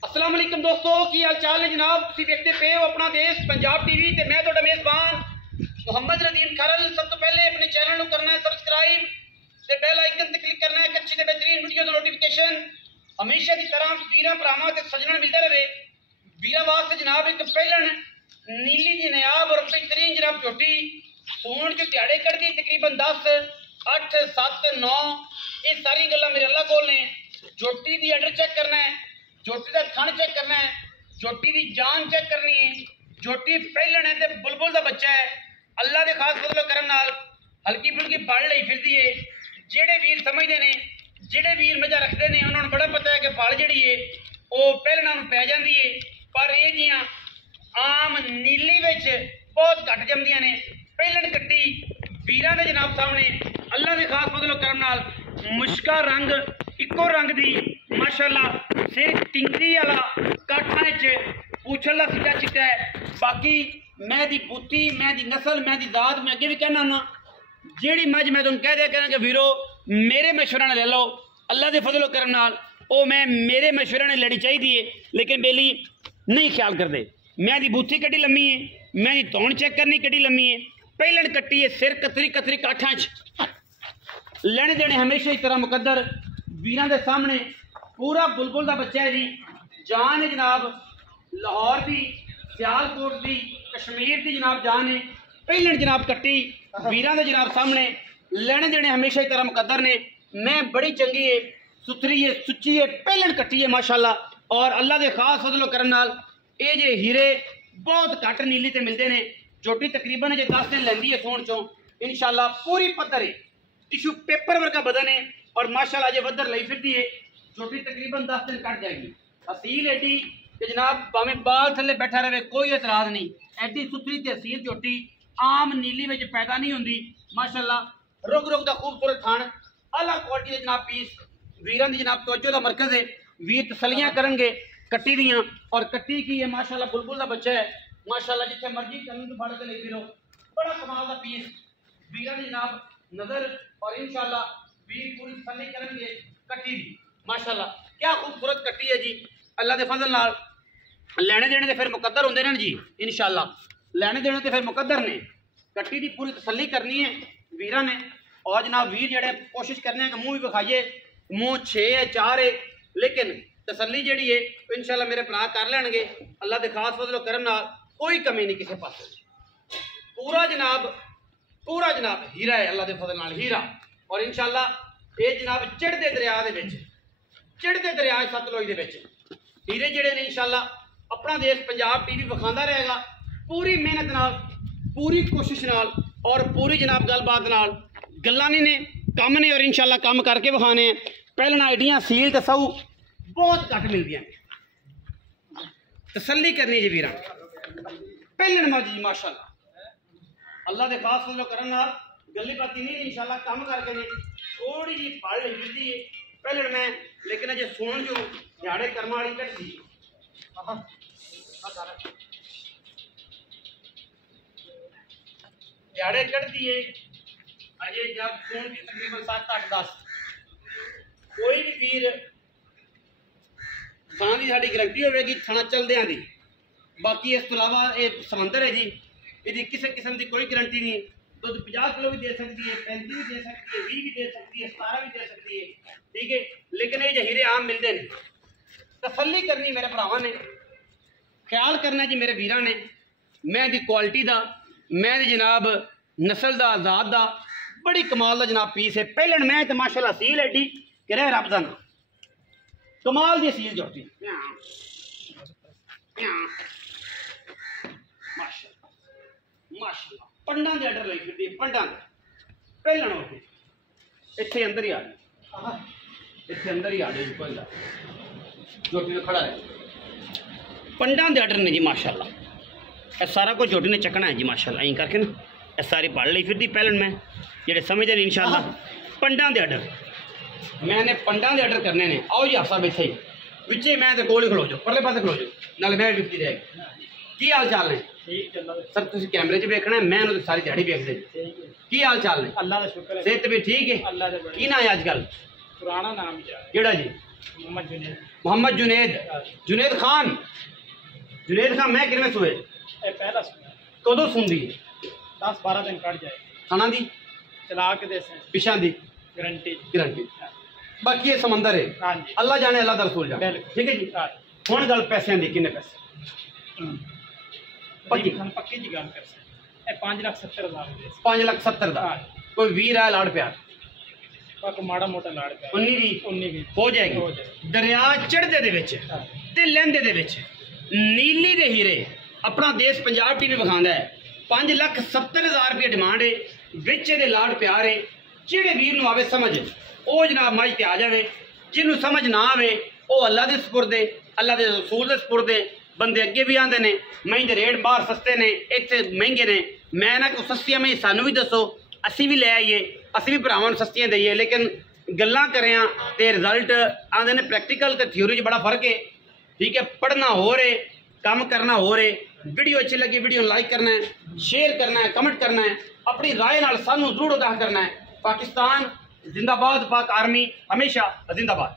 अस्सलाम वालेकुम दोस्तों, की हाल चाल है जनाब। तुसीं देखते पे हो अपना देश पंजाब टीवी ते मैं तुहाडा मेज़बान मुहम्मद नदीम खरल। सब तो पहले अपने चैनल को करना है सबसक्राइब ते बेल आइकन ते क्लिक करना है अच्छी ते बेहतरीन वीडियो दा नोटिफिकेशन हमेशा की तरह वीरां भरावां ते सज्जणां मिलदा रहे। वीरां वास्ते जनाब एक पहलन नीली दी नायाब और बेहतरीन जनाब झोटी सूण के दिहाड़े कढ़दी तकरीबन 10 8 7 9 ये सारी गल्लां मेरे अल्लाह कोल ने। झोटी दी अडर चेक करना है, झोटी का थन चेक करना है, झोटी की जान चेक करनी है। झोटी पहलन है तो बुलबुल का बच्चा है। अल्लाह के खास फजलो करम नाल हल्की फुल्की पढ़ ली फिरती है। जेड़े वीर समझते हैं, जेड़े वीर मजा रखते हैं, उन्होंने बड़ा पता है कि पल जी है वो पहलना पै जाती है। पर ये जियां आम नीली विच बहुत घट जमदियां ने। पहलन कट्टी वीरां दे जनाब सामने अल्लाह के खास फजलो करम नाल मुश्का रंग इको रंग दी माशाअल्लाह सिर टिंगरी वाला काठा पूछल का सीधा चिट्टा है। बाकी मैं दी बुत्ती, मैं दी नस्ल, मैं दी दात मैं अगे भी कहना ना जेड़ी मज मैं तुम कह दिया करा कि वीरो मेरे मशवरे ने ले लो। अल्लाह के फजलो करम नाल ओ मैं मेरे मशवरे ने लड़ी चाहिए, लेकिन बेली नहीं ख्याल करते। मैं दी बुत्ती कड्डी लम्मी है, मैं दी तौण चेक करनी कड्डी लम्मी है। पहलन कट्टी है सिर कतरी कतरी काठा लेने देने हमेशा इस तरह मुकद्दर वीरां दे सामने पूरा बुलबुल का बच्चा है जी। जान है जनाब लाहौर की, सियालकोट की, कश्मीर की जनाब जान है। पहलन जनाब कट्टी वीरां दे जनाब सामने लेने देने हमेशा इस तरह मुकद्दर ने। मैं बड़ी चंगी है, सुथरी है, सुच्ची है, पहलन कट्टी है माशाअल्लाह। और अल्लाह के खास फजलो करम नाल ये जे हीरे बहुत घट नीली ते मिलते हैं। झोटी तकरीबन जे 10 दिन लैंदी है सोण चों इंशाअल्लाह पूरी पत्थर है, टिशू पेपर वर्गा बदन है और माशाअल्लाह जे वधर लई फिरती है। झोटी तकरीबन 10 दिन कट जाएगी। असील एडी कि जनाब भावें बाल थले बैठा रहे कोई एतराज नहीं। एडी सुथरी ते असील झोटी आम नीली में पैदा नहीं होंगी माशाअल्लाह। रुक रुक का खूबसूरत थान अला क्वालिटी के जनाब पीस वीरां दी जनाब तवज्जो का मरकज है। वीर तसलियां करनगे कट्टी दियां। और कट्टी की है माशाअल्लाह बुलबुल का बच्चा है माशाअल्लाह। जिथे मर्जी कहीं तो फड़ के ले फिरो, बड़ा कमाल का पीस वीरां दी जनाब नजर। और इंशाअल्लाह वीर पूरी तसल्ली करेंगे कट्टी दी माशाअल्लाह। क्या खूबसूरत कट्टी है जी। अल्लाह के फजल नाल लेने देने तो फिर मुकद्दर होंगे ने जी इंशाअल्लाह। लेने देने तो फिर मुकद्दर ने। कट्टी की पूरी तसल्ली करनी है वीरां ने। और जनाब वीर जेडे कोशिश करने हैं कि मुँह भी विखाइए, मुँह 6 है 4 है, लेकिन तसल्ली जी है इंशाअल्लाह मेरे भरा कर लेंगे। अल्लाह के खास फजलो करम नाल कोई कमी नहीं किसी पास। पूरा जनाब हीरा है अल्लाह के फजल नाल हीरा। और इंशाअल्लाह ये जनाब चढ़ते दरिया सतलुज दे विच हीरे जेडे ने इंशाअल्लाह अपना देश पंजाब टीवी विखांदा रहेगा पूरी मेहनत नाल, पूरी कोशिश नाल और पूरी जनाब गलबात नाल। गल्लां नहीं ने कम ने और इंशाअल्लाह कम करके विखाने हैं। पहलन आइडियां सील ते सऊ बहुत घट मिलदियां ने। तसल्ली करनी जी वीरां पहलन मौजी माशाअल्लाह। अल्लाह के खास फजलो करम नाल गली बाती नहीं इंशाअल्लाह कम करके ने थोड़ी जी पढ़ ली फिरती है पहलन मैं। लेकिन अजे सुन जो दिहाड़े कर्म वाली कटती दिहाड़े कटती है अजे जब सुन की तकरीबन 7 8 10 कोई भी वीर थाना की साड़ी गारंटी होगी थाना चलद्या दी। बाकी इस तो अलावा ये समंदर है जी, यदि किसी किस्म की कोई गारंटी नहीं। दुध 50 किलो भी दे सकती है, 35 भी दे सकती है, 20 भी दे सकती है, 17 भी दे सकती है, ठीक है। लेकिन ये जहीरे आम मिलते हैं। तसल्ली करनी मेरे भरावां ने, ख्याल करना जी मेरे वीरां ने। मैं दी क्वालिटी का, मैं दी जनाब नस्ल का, आजाद का बड़ी कमाल का जनाब पीस है। पहलन मैं तो माशाअल्लाह सील एडी कि रह रब दा ना कमाल दी सील झोटी माशाअल्लाह। पंडा के आर्डर लाई फिरती है, पंडा पहलन हो गए इतने अंदर ही आ गए, इतने अंदर ही आ गए पहला झोटी में खड़ा है। पंडा के आर्डर ने जी माशाअल्लाह। यह सारा कुछ झोटी ने चकना है जी माशाअल्लाह। यहीं करके ना यह सारी पढ़ ली फिरती पहलन में जेडे समझते नहीं इंशाअल्लाह। पंडा के आर्डर मैंने पंडा के आर्डर करने ने। आओ जी आप सब इतने ही पिछे मैं तो कोल ही खलो जाओ, परले पासे खलो जाओ, नाले मैं विकती रहेगी। की हाल चाल ने सर? तुम कैमरे च वेखना है, मैं सारी दिहाड़ी वेखते। की हाल चाल ने? अल्लाह का शुक्र है, सेहत भी ठीक है। की ना है अजकल? पुराना नाम केड़ा जी? मोहम्मद जुनेद खान मैं कितने सूए पहला सुना कदों सुनदी 10-12 दिन कट जाए खाना दी चला के दे पिछा दी गारंटी बाकी ये समंदर है। हाँ जी अल्लाह जाने अल्लाह दा रसूल जाने। ठीक है जी। हुण गल पैसों की किन्ने पैसे पक्की जी गल कर सकते 5,70,000 5,70,000 का कोई 20 है लाड़ प्यार माड़ा मोटा लाड़ प्यार 19 हो जाएगी। दरिया चढ़दे दे विच ते लैंदे दे विच नीली दे हीरे अपना देश पंजाब टीवी विखांदा है। 5,70,000 रुपये डिमांड है विच दे लाड़ प्यार है। जेड़े वीर नूं आवे समझ ओ जनाब मज ते आ जावे जिन्हों समझ ना आवे ओ अल्लाह दे सपुर्द है अल्लाह दे रसूल दे सपुर्द है। बंदे अगे भी आते हैं मई के रेट बाहर सस्ते ने इतने महंगे ने मैं ना को सस्तियां मई सानू भी दसो असी भी ले आईए असी भी भरावां सस्तियां दईए लेकिन गल्लां करें तो रिजल्ट आते हैं प्रैक्टिकल तो थ्योरी च बड़ा फर्क है। ठीक है पढ़ना हो रहे काम करना हो रहे। वीडियो अच्छी लगी वीडियो लाइक करना है शेयर करना है कमेंट करना है अपनी राय नाल सानू जरूर आगाह करना है। पाकिस्तान जिंदाबाद पाक आर्मी हमेशा जिंदाबाद।